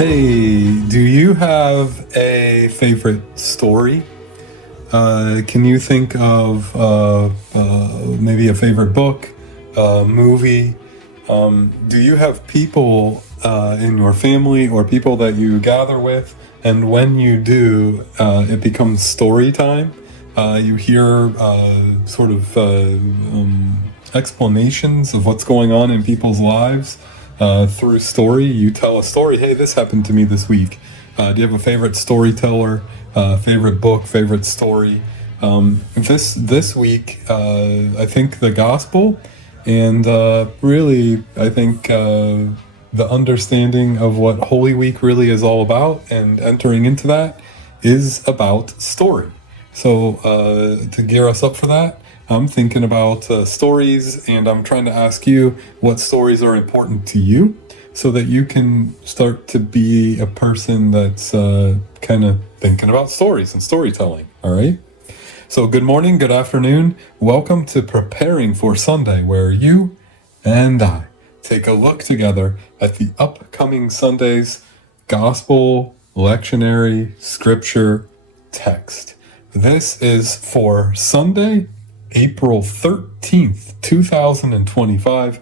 Hey, do you have a favorite story? Can you think of maybe a favorite book, movie? Do you have people in your family or people that you gather with? And when you do, it becomes story time. You hear explanations of what's going on in people's lives through story. You tell a story. Hey, this happened to me this week. Do you have a favorite storyteller, favorite book, favorite story? This week, I think the gospel, and really, I think the understanding of what Holy Week really is all about, and entering into that, is about story. So to gear us up for that, I'm thinking about stories, and I'm trying to ask you what stories are important to you so that you can start to be a person that's kind of thinking about stories and storytelling. All right? So good morning, good afternoon. Welcome to Preparing for Sunday, where you and I take a look together at the upcoming Sunday's gospel, lectionary, scripture, text. This is for Sunday, April 13th, 2025.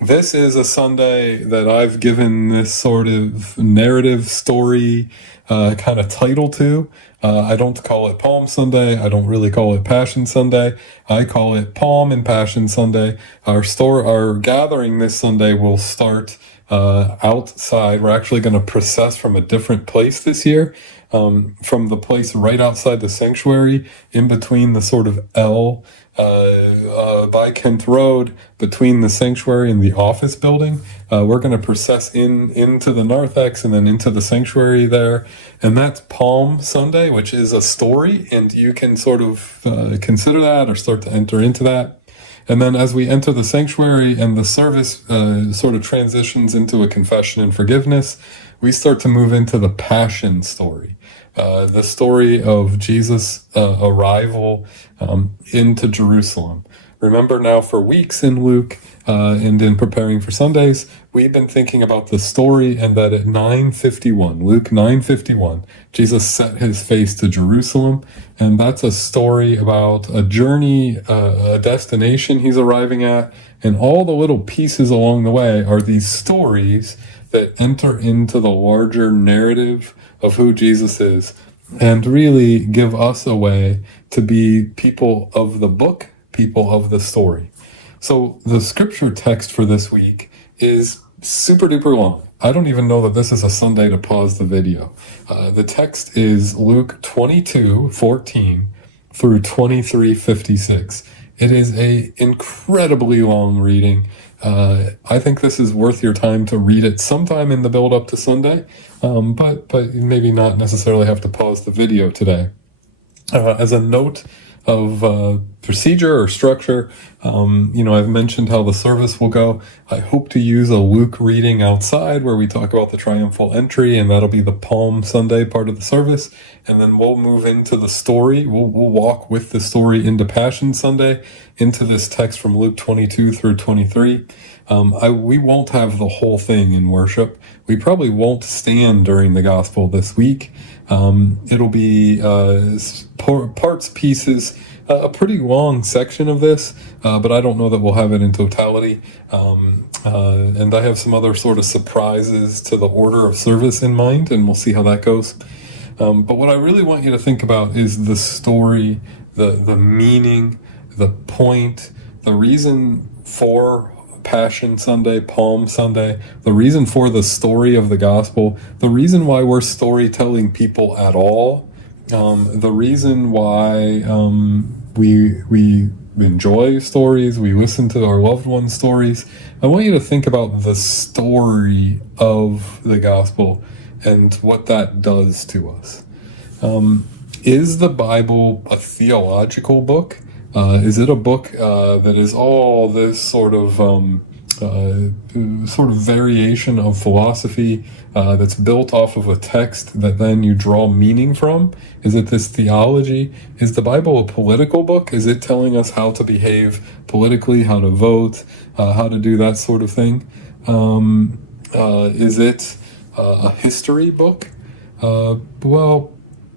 This is a Sunday that I've given this sort of narrative story kind of title to. I don't call it Palm Sunday. I don't really call it Passion Sunday. I call it Palm and Passion Sunday. Our gathering this Sunday will start outside. We're actually going to process from a different place this year, from the place right outside the sanctuary, in between the sort of L by Kent Road, between the sanctuary and the office building. We're going to process into the narthex and then into the sanctuary there. And that's Palm Sunday, which is a story, and you can sort of consider that or start to enter into that. And then as we enter the sanctuary and the service sort of transitions into a confession and forgiveness, we start to move into the Passion story, the story of Jesus' arrival into Jerusalem. Remember now, for weeks in Luke and in preparing for Sundays, we've been thinking about the story, and that at 9:51, Luke 9:51, Jesus set his face to Jerusalem, and that's a story about a journey, a destination he's arriving at, and all the little pieces along the way are these stories that enter into the larger narrative of who Jesus is, and really give us a way to be people of the book, people of the story. So the scripture text for this week is super duper long. I don't even know that this is a Sunday to pause the video. The text is Luke 22:14 through 23:56. It is a incredibly long reading. I think this is worth your time to read it sometime in the build up to Sunday, but maybe not necessarily have to pause the video today. As a note of procedure or structure, I've mentioned how the service will go. I hope to use a Luke reading outside where we talk about the triumphal entry, and that'll be the Palm Sunday part of the service. And then we'll move into the story. We'll walk with the story into Passion Sunday, into this text from Luke 22 through 23. We won't have the whole thing in worship. We probably won't stand during the gospel this week. It'll be parts, pieces, a pretty long section of this, but I don't know that we'll have it in totality. And I have some other sort of surprises to the order of service in mind, and we'll see how that goes. But what I really want you to think about is the story, the meaning, the point, the reason for Passion Sunday, Palm Sunday, the reason for the story of the gospel, the reason why we're storytelling people at all, the reason why we enjoy stories, we listen to our loved ones' stories. I want you to think about the story of the gospel and what that does to us. Is the Bible a theological book? Is it a book that is all this sort of variation of philosophy that's built off of a text that then you draw meaning from? Is it this theology? Is the Bible a political book? Is it telling us how to behave politically, how to vote, how to do that sort of thing? Is it a history book? Well,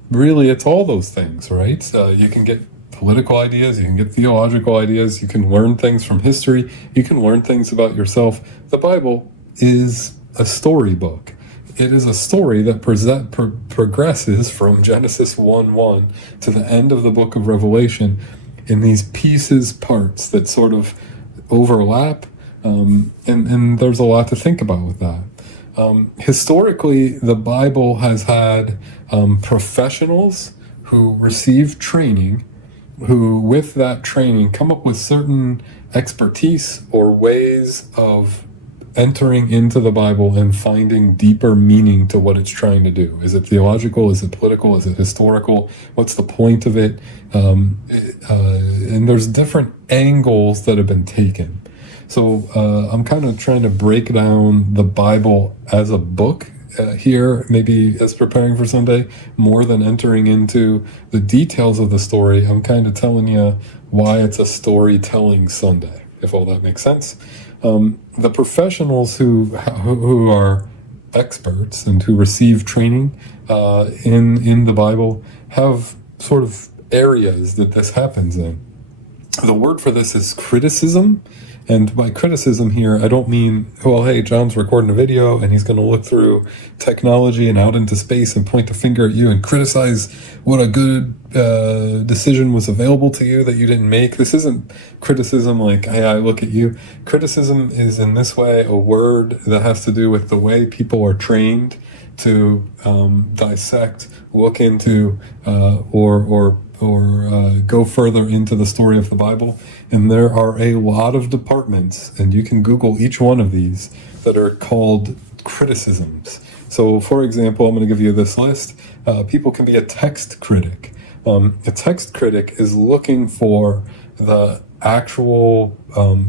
really, it's all those things, right? You can get political ideas, you can get theological ideas, you can learn things from history, you can learn things about yourself. The Bible is a storybook. It is a story that progresses from Genesis 1:1 to the end of the book of Revelation in these pieces, parts that sort of overlap, and there's a lot to think about with that. Historically, the Bible has had professionals who receive training, who with that training come up with certain expertise or ways of entering into the Bible and finding deeper meaning to what it's trying to do. Is it theological? Is it political? Is it historical? What's the point of it? And there's different angles that have been taken. So I'm kind of trying to break down the Bible as a book here, maybe as preparing for Sunday, more than entering into the details of the story. I'm kind of telling you why it's a storytelling Sunday, if all that makes sense. The professionals who are experts and who receive training in the Bible have sort of areas that this happens in. The word for this is criticism. And by criticism here, I don't mean, well, hey, John's recording a video and he's going to look through technology and out into space and point a finger at you and criticize what a good decision was available to you that you didn't make. This isn't criticism like, hey, I look at you. Criticism is in this way a word that has to do with the way people are trained to dissect, look into, or go further into the story of the Bible. And there are a lot of departments, and you can Google each one of these, that are called criticisms. So, for example, I'm going to give you this list. People can be a text critic. A text critic is looking for the actual,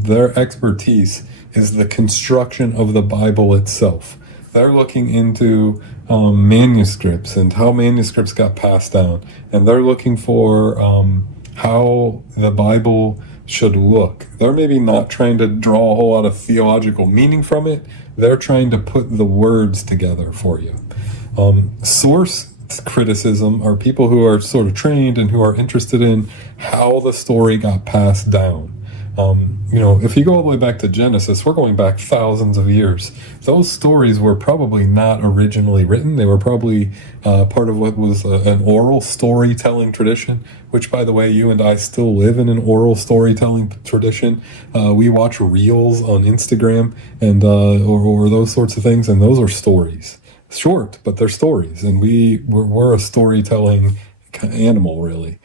their expertise is the construction of the Bible itself. They're looking into manuscripts and how manuscripts got passed down. And they're looking for how the Bible should look. They're maybe not trying to draw a whole lot of theological meaning from it. They're trying to put the words together for you. Source criticism are people who are sort of trained and who are interested in how the story got passed down. If you go all the way back to Genesis, we're going back thousands of years. Those stories were probably not originally written. They were probably part of what was an oral storytelling tradition, which, by the way, you and I still live in an oral storytelling tradition. We watch reels on Instagram and or those sorts of things, and those are stories. Short, but they're stories, and we're a storytelling animal, really.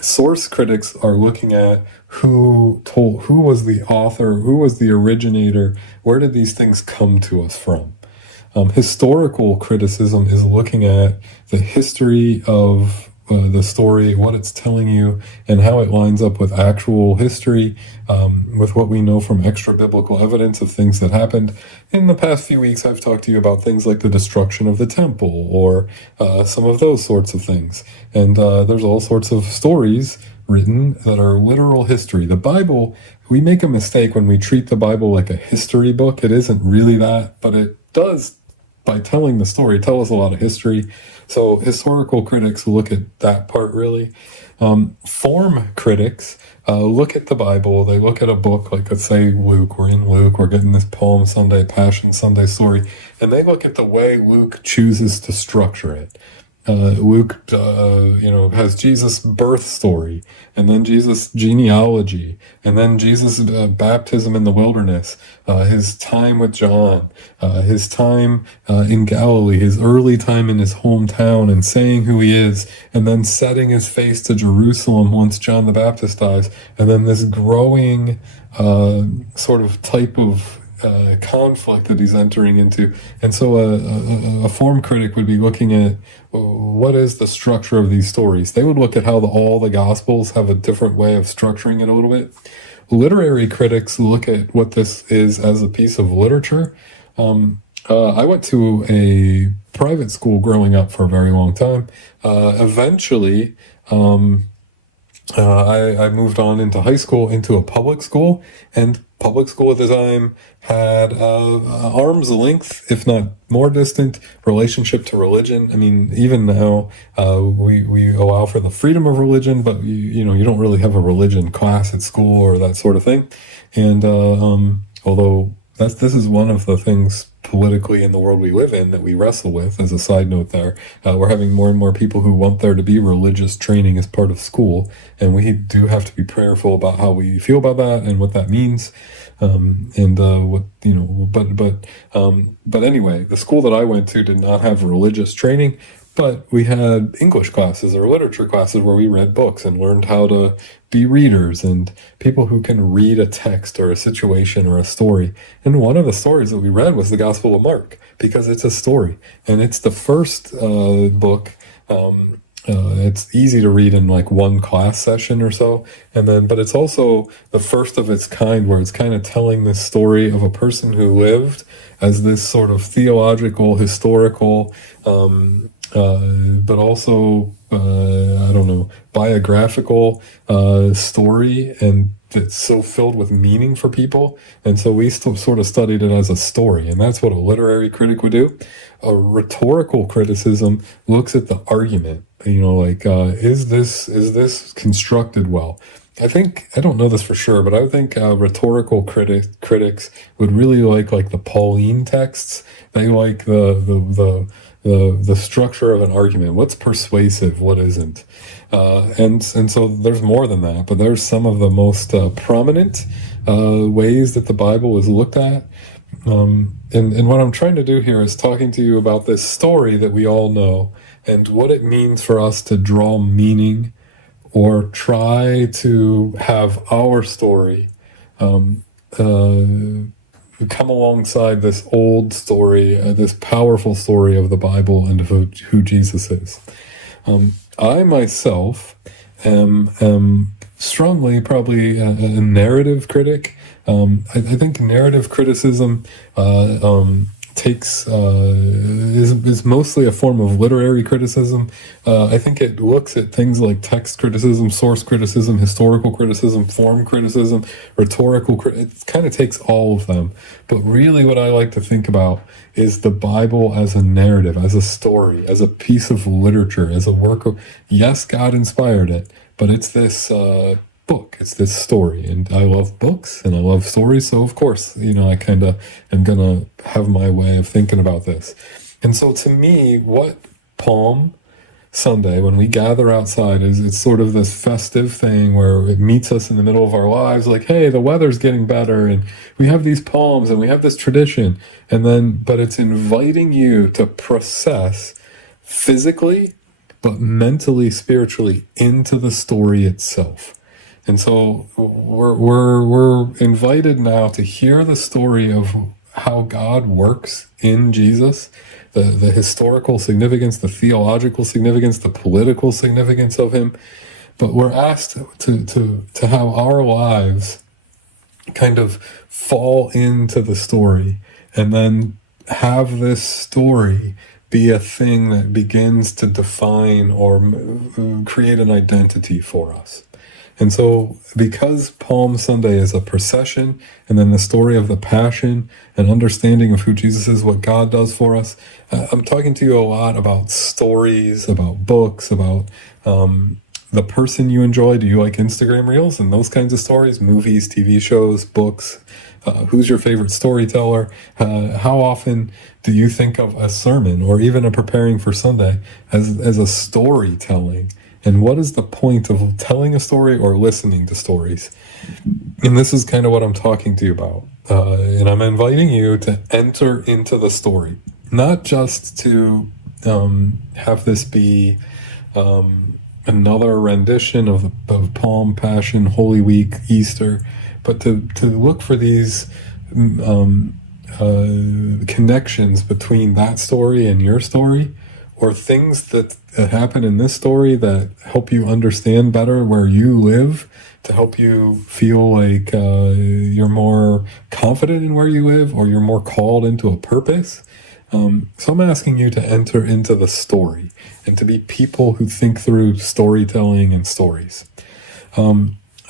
Source critics are looking at who was the author, who was the originator, where did these things come to us from? Historical criticism is looking at the history of the story, what it's telling you, and how it lines up with actual history, with what we know from extra biblical evidence of things that happened. In the past few weeks, I've talked to you about things like the destruction of the temple, or some of those sorts of things. And there's all sorts of stories written that are literal history. The Bible, we make a mistake when we treat the Bible like a history book. It isn't really that, but it does, by telling the story, tell us a lot of history. So historical critics look at that part, really. Form critics look at the Bible. They look at a book like, let's say, Luke. We're in Luke. We're getting this Palm Sunday, Passion Sunday story. And they look at the way Luke chooses to structure it. Luke, has Jesus' birth story, and then Jesus' genealogy, and then Jesus' baptism in the wilderness, his time with John, his time in Galilee, his early time in his hometown, and saying who he is, and then setting his face to Jerusalem once John the Baptist dies, and then this growing sort of type of conflict that he's entering into. And so a form critic would be looking at what is the structure of these stories. They would look at how all the Gospels have a different way of structuring it a little bit. Literary critics look at what this is as a piece of literature. I went to a private school growing up for a very long time. Eventually, I moved on into high school, into a public school, and public school at the time, had arm's length, if not more distant, relationship to religion. I mean, even now, we allow for the freedom of religion, but you don't really have a religion class at school or that sort of thing. And although this is one of the things politically in the world we live in that we wrestle with, as a side note there, we're having more and more people who want there to be religious training as part of school, and we do have to be prayerful about how we feel about that and what that means. But anyway, the school that I went to did not have religious training, but we had English classes or literature classes where we read books and learned how to be readers and people who can read a text or a situation or a story. And one of the stories that we read was the Gospel of Mark, because it's a story. And it's the first book. It's easy to read in like one class session or so. But it's also the first of its kind, where it's kind of telling this story of a person who lived as this sort of theological, historical, but also, biographical story, and it's so filled with meaning for people. And so we still sort of studied it as a story, and that's what a literary critic would do. A rhetorical criticism looks at the argument, is this constructed well? I don't know this for sure, but I think rhetorical critics would really like the Pauline texts. They like the structure of an argument. What's persuasive? What isn't? And so there's more than that, but there's some of the most prominent ways that the Bible is looked at. And what I'm trying to do here is talking to you about this story that we all know and what it means for us to draw meaning or try to have our story come alongside this old story, this powerful story of the Bible and of who Jesus is. I myself am strongly probably a narrative critic. I think narrative criticism is mostly a form of literary criticism. I think it looks at things like text criticism, source criticism, historical criticism, form criticism, rhetorical criticism. It kind of takes all of them. But really what I like to think about is the Bible as a narrative, as a story, as a piece of literature, as a work of, yes, God inspired it, but it's this book, it's this story. And I love books and I love stories, so of course, I kind of am gonna have my way of thinking about this. And so to me, what Palm Sunday, when we gather outside, it's sort of this festive thing where it meets us in the middle of our lives, like, hey, the weather's getting better and we have these palms and we have this tradition, but it's inviting you to process physically but mentally, spiritually into the story itself. And so we're invited now to hear the story of how God works in Jesus, the historical significance, the theological significance, the political significance of him. But we're asked to have our lives kind of fall into the story and then have this story be a thing that begins to define or create an identity for us. And so because Palm Sunday is a procession and then the story of the passion and understanding of who Jesus is, what God does for us, I'm talking to you a lot about stories, about books, about the person you enjoy. Do you like Instagram Reels and those kinds of stories, movies, TV shows, books? Who's your favorite storyteller? How often do you think of a sermon or even a preparing for Sunday as a storytelling? And what is the point of telling a story or listening to stories? And this is kind of what I'm talking to you about. And I'm inviting you to enter into the story, not just to have this be another rendition of Palm, Passion, Holy Week, Easter, but to look for these connections between that story and your story, or things that happen in this story that help you understand better where you live, to help you feel like you're more confident in where you live, or you're more called into a purpose. So I'm asking you to enter into the story and to be people who think through storytelling and stories.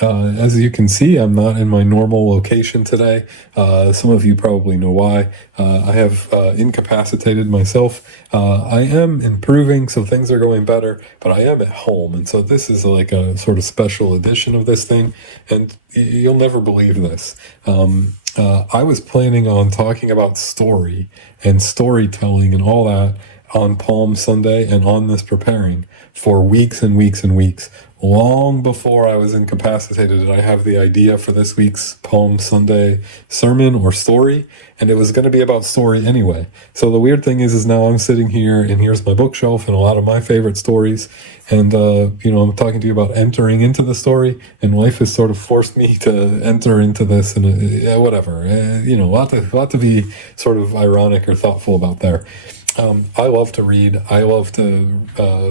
As you can see, I'm not in my normal location today. Some of you probably know why. I have incapacitated myself. I am improving, so things are going better, but I am at home. And so this is like a sort of special edition of this thing. And you'll never believe this. I was planning on talking about story and storytelling and all that on Palm Sunday and on this preparing for weeks and weeks and weeks. Long before I was incapacitated, did I have the idea for this week's Palm Sunday sermon or story, and it was going to be about story anyway. So the weird thing is now I'm sitting here, and here's my bookshelf and a lot of my favorite stories, and I'm talking to you about entering into the story, and life has sort of forced me to enter into this, and whatever. Lot to be sort of ironic or thoughtful about there. I love to read. I love to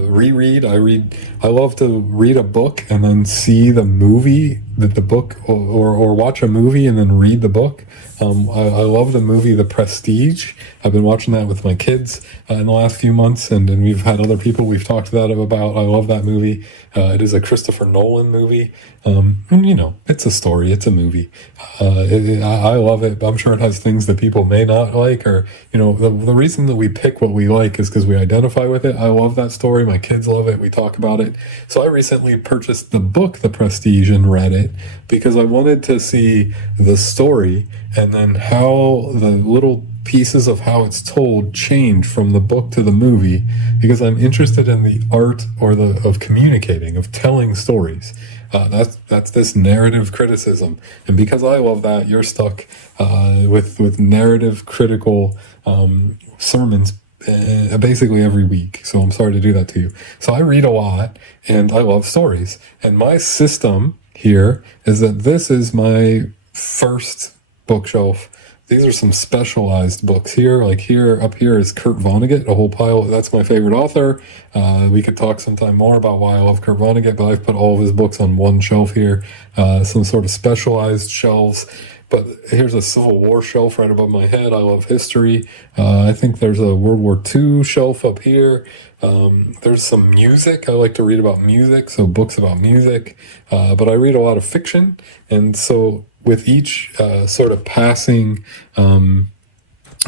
reread. I love to read a book and then see the movie that the book, or watch a movie and then read the book. I love the movie The Prestige. I've been watching that with my kids in the last few months, and we've had other people we've talked to that about. I love that movie. It is a Christopher Nolan movie. It's a story. It's a movie. I love it. I'm sure it has things that people may not like, or, the reason that we pick what we like is because we identify with it. I love that story. My kids love it. We talk about it. So I recently purchased the book, The Prestige, and read it because I wanted to see the story and then how the little pieces of how it's told change from the book to the movie, because I'm interested in the art of communicating, of telling stories. That's this narrative criticism, and because I love that, you're stuck with narrative critical sermons basically every week. So I'm sorry to do that to you. So I read a lot, and I love stories. And my system here is that this is my first bookshelf. These are some specialized books here. Like up here is Kurt Vonnegut, a whole pile. That's my favorite author. We could talk sometime more about why I love Kurt Vonnegut, but I've put all of his books on one shelf here. Some sort of specialized shelves. But here's a Civil War shelf right above my head. I love history. I think there's a World War II shelf up here. There's some music. I like to read about music, so books about music. But I read a lot of fiction. And so with each sort of passing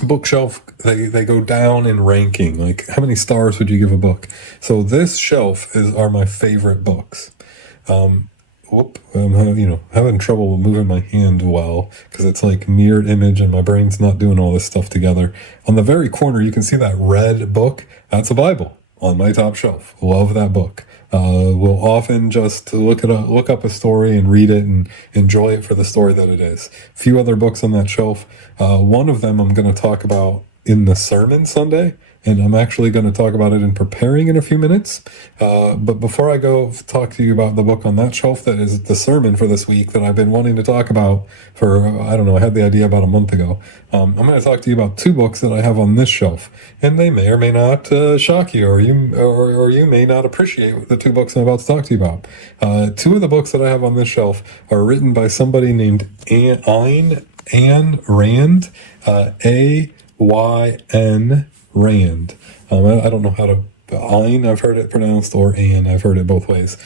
bookshelf, they go down in ranking. Like, how many stars would you give a book? So this shelf are my favorite books. I'm having trouble moving my hand well because it's like mirrored image and my brain's not doing all this stuff together. On the very corner, you can see that red book. That's a Bible on my top shelf. Love that book. We'll often just look up a story and read it and enjoy it for the story that it is. A few other books on that shelf. One of them I'm going to talk about in the sermon Sunday, and I'm actually going to talk about it in preparing in a few minutes. But before I go talk to you about the book on that shelf that is the sermon for this week that I've been wanting to talk about for, I don't know, I had the idea about a month ago. I'm going to talk to you about two books that I have on this shelf, and they may or may not shock you, or you may not appreciate the two books I'm about to talk to you about. Two of the books that I have on this shelf are written by somebody named Ayn Rand, A-Y-N Rand. I don't know how to Ayn, I've heard it pronounced, or Anne, I've heard it both ways.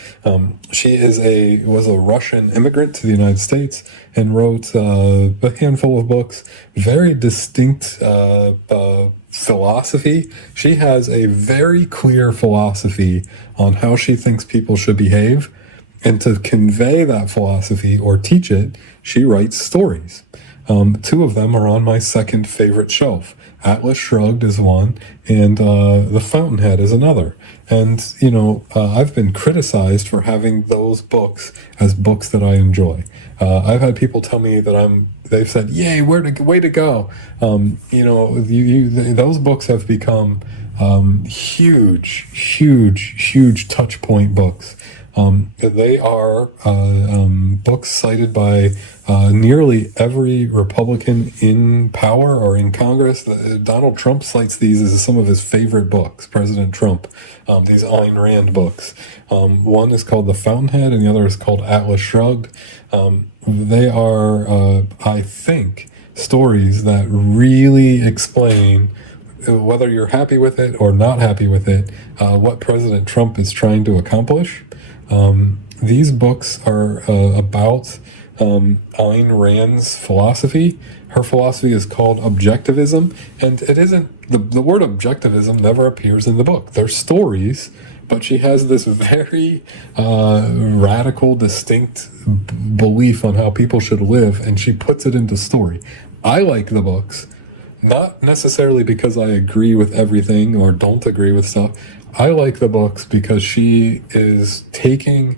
She was a Russian immigrant to the United States and wrote a handful of books, very distinct philosophy. She has a very clear philosophy on how she thinks people should behave, and to convey that philosophy or teach it, she writes stories. Two of them are on my second favorite shelf. Atlas Shrugged is one, and The Fountainhead is another. And, I've been criticized for having those books as books that I enjoy. I've had people tell me that they've said, yay, way to go. Those books have become huge touch point books. They are books cited by nearly every Republican in power or in Congress. Donald Trump cites these as some of his favorite books, President Trump, these Ayn Rand books. One is called The Fountainhead and the other is called Atlas Shrugged. They are, I think, stories that really explain, whether you're happy with it or not happy with it, what President Trump is trying to accomplish. these books are about Ayn Rand's philosophy. Her philosophy is called objectivism, and it isn't the word objectivism never appears in the book. They're stories, but she has this very radical, distinct belief on how people should live, and she puts it into story. I like the books, not necessarily because I agree with everything or don't agree with stuff. I like the books because she is taking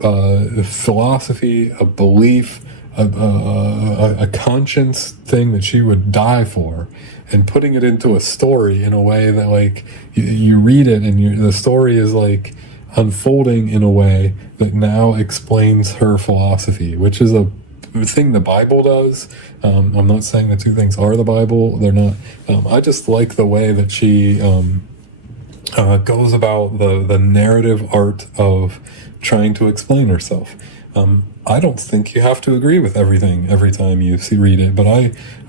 philosophy, a belief, a conscience thing that she would die for, and putting it into a story in a way that, like, you read it and the story is like unfolding in a way that now explains her philosophy, which is a thing the Bible does. I'm not saying the two things are the Bible. They're not. I just like the way that she goes about the narrative art of trying to explain herself. I don't think you have to agree with everything every time you read it, but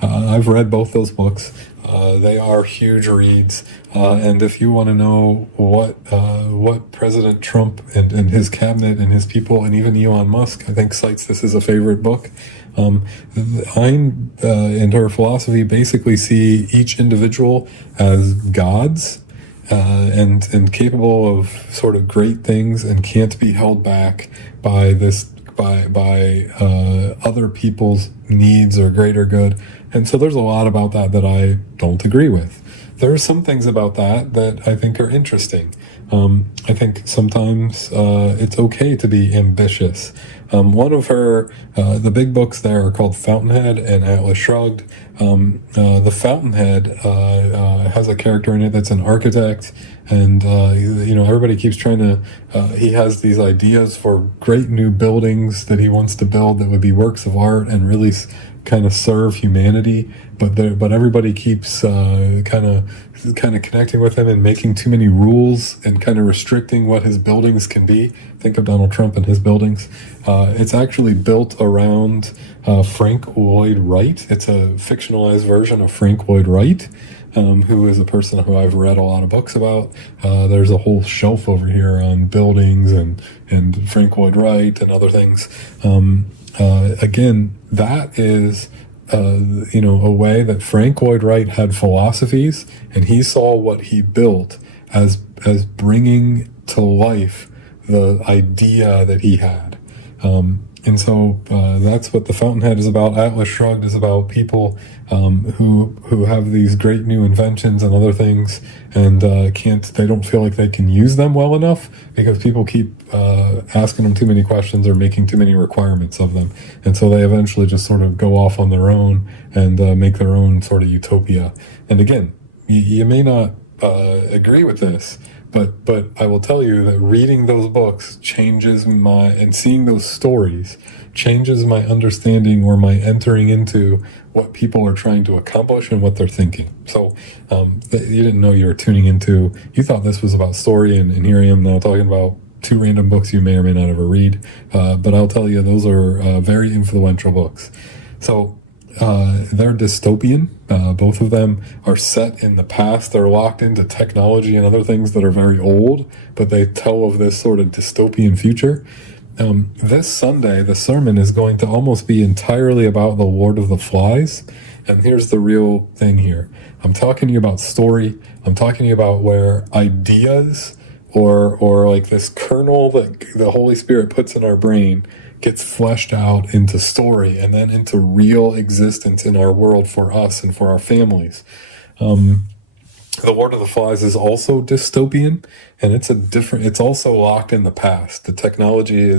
I've read both those books. They are huge reads, and if you want to know what President Trump and his cabinet and his people and even Elon Musk, I think, cites this as a favorite book. Ayn and her philosophy basically see each individual as gods, and capable of sort of great things, and can't be held back by other people's needs or greater good. And so there's a lot about that I don't agree with. There are some things about that I think are interesting. I think sometimes it's okay to be ambitious. One of her, the big books there are called Fountainhead and Atlas Shrugged. The Fountainhead has a character in it that's an architect, and everybody keeps trying to. He has these ideas for great new buildings that he wants to build that would be works of art and really kind of serve humanity, but everybody keeps kind of connecting with him and making too many rules and kind of restricting what his buildings can be. Think of Donald Trump and his buildings. It's actually built around Frank Lloyd Wright. It's a fictionalized version of Frank Lloyd Wright, who is a person who I've read a lot of books about. There's a whole shelf over here on buildings and Frank Lloyd Wright and other things. Again, that is a way that Frank Lloyd Wright had philosophies, and he saw what he built as bringing to life the idea that he had. And so that's what the Fountainhead is about. Atlas Shrugged is about people who have these great new inventions and other things, and they don't feel like they can use them well enough because people keep asking them too many questions or making too many requirements of them. And so they eventually just sort of go off on their own and make their own sort of utopia. And again, you may not agree with this, but I will tell you that reading those books and seeing those stories changes my understanding or my entering into what people are trying to accomplish and what they're thinking. So you didn't know you were tuning into, you thought this was about story, and here I am now talking about two random books you may or may not ever read. But I'll tell you, those are very influential books. So they're dystopian. Both of them are set in the past. They're locked into technology and other things that are very old, but they tell of this sort of dystopian future. This Sunday, the sermon is going to almost be entirely about the Lord of the Flies. And here's the real thing here. I'm talking to you about story. I'm talking to you about where ideas or like this kernel that the Holy Spirit puts in our brain gets fleshed out into story and then into real existence in our world for us and for our families. The Lord of the Flies is also dystopian, and it's also locked in the past. The technology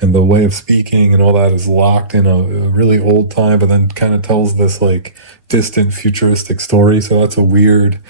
and the way of speaking and all that is locked in a really old time, but then kind of tells this like distant futuristic story. So that's a weird,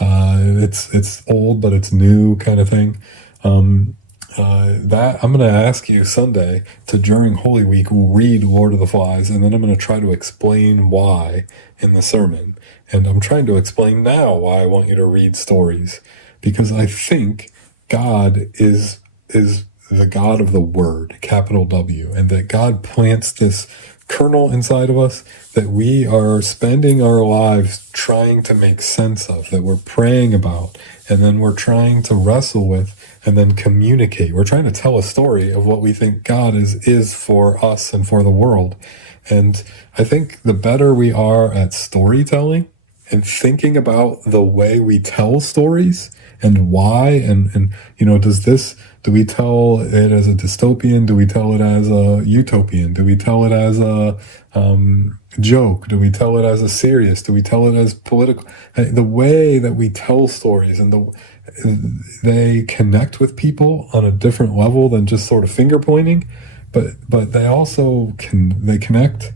it's old, but it's new kind of thing. That I'm going to ask you Sunday to, during Holy Week, read Lord of the Flies, and then I'm going to try to explain why in the sermon. And I'm trying to explain now why I want you to read stories, because I think God is the God of the Word, capital W, and that God plants this kernel inside of us that we are spending our lives trying to make sense of, that we're praying about, and then we're trying to wrestle with, and then communicate. We're trying to tell a story of what we think God is for us and for the world. And I think the better we are at storytelling and thinking about the way we tell stories and why, and do we tell it as a dystopian? Do we tell it as a utopian? Do we tell it as a joke? Do we tell it as a serious? Do we tell it as political? The way that we tell stories and they connect with people on a different level than just sort of finger pointing, but they also connect.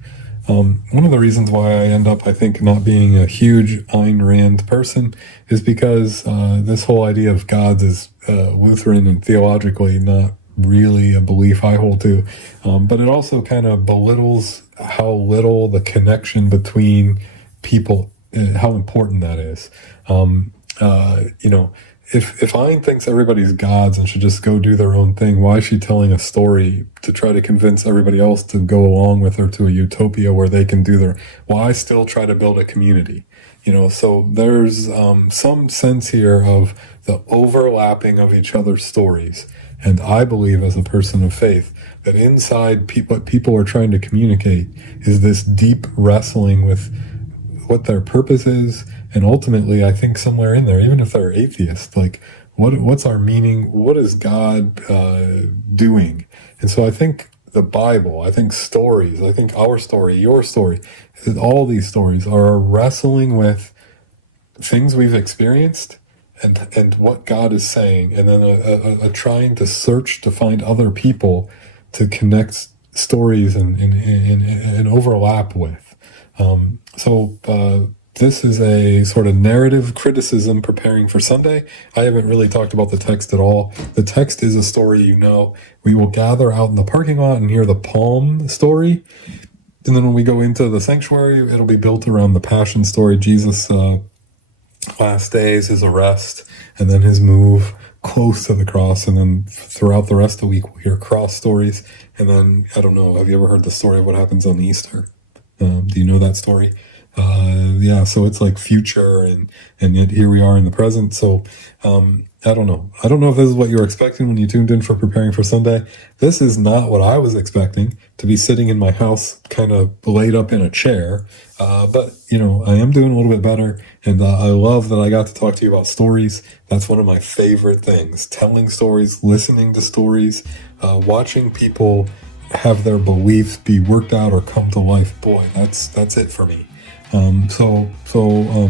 One of the reasons why I end up, I think, not being a huge Ayn Rand person is because this whole idea of gods is Lutheran and theologically not really a belief I hold to. But it also kind of belittles how little the connection between people, how important that is. If Ayn thinks everybody's gods and should just go do their own thing, why is she telling a story to try to convince everybody else to go along with her to a utopia where they can do their... Why still try to build a community? So there's some sense here of the overlapping of each other's stories. And I believe, as a person of faith, that inside what people are trying to communicate is this deep wrestling with what their purpose is. And ultimately, I think somewhere in there, even if they're atheist, like what's our meaning? What is God doing? And so I think the Bible, I think stories, I think our story, your story, all these stories are wrestling with things we've experienced and what God is saying, and then a trying to search to find other people to connect stories and overlap with. This is a sort of narrative criticism preparing for Sunday. I haven't really talked about the text at all. The text is a story We will gather out in the parking lot and hear the palm story. And then when we go into the sanctuary, it'll be built around the passion story, Jesus' last days, his arrest, and then his move close to the cross. And then throughout the rest of the week, we'll hear cross stories. And then, I don't know, have you ever heard the story of what happens on Easter? Do you know that story? So it's like future and yet here we are in the present. So I don't know if this is what you were expecting when you tuned in for Preparing for Sunday. This is not what I was expecting, to be sitting in my house kind of laid up in a chair, but I am doing a little bit better, and I love that I got to talk to you about stories. That's one of my favorite things: telling stories, listening to stories, watching people have their beliefs be worked out or come to life. Boy, that's it for me.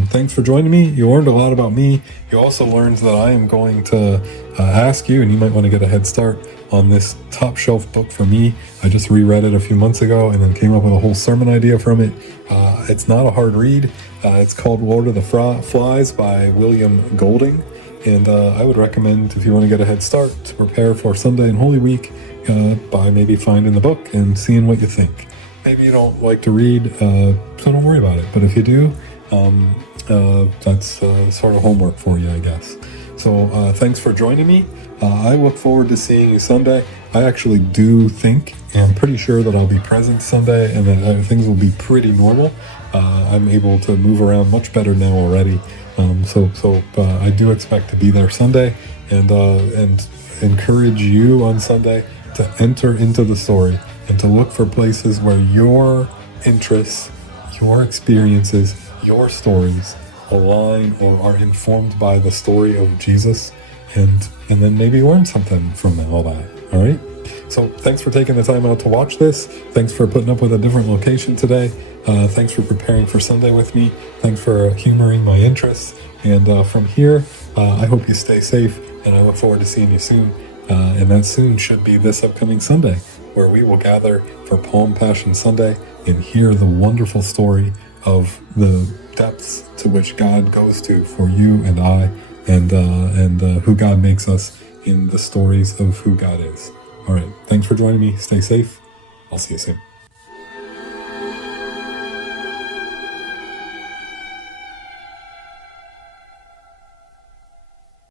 Thanks for joining me. You learned a lot about me. You also learned that I am going to ask you, and you might want to get a head start on this top shelf book for me. I just reread it a few months ago and then came up with a whole sermon idea from it. It's not a hard read. It's called Lord of the Flies by William Golding. And I would recommend, if you want to get a head start, to prepare for Sunday and Holy Week by maybe finding the book and seeing what you think. Maybe you don't like to read, so don't worry about it. But if you do, that's sort of homework for you, I guess. So thanks for joining me. I look forward to seeing you Sunday. I actually do think, and I'm pretty sure that I'll be present Sunday and that things will be pretty normal. I'm able to move around much better now already. So I do expect to be there Sunday, and encourage you on Sunday to enter into the story and to look for places where your interests, your experiences, your stories align or are informed by the story of Jesus, and then maybe learn something from all that. All right? So thanks for taking the time out to watch this. Thanks for putting up with a different location today. Thanks for preparing for Sunday with me. Thanks for humoring my interests. And from here, I hope you stay safe, and I look forward to seeing you soon. And that soon should be this upcoming Sunday, where we will gather for Palm Passion Sunday and hear the wonderful story of the depths to which God goes to for you and I, and who God makes us in the stories of who God is. All right. Thanks for joining me. Stay safe. I'll see you soon.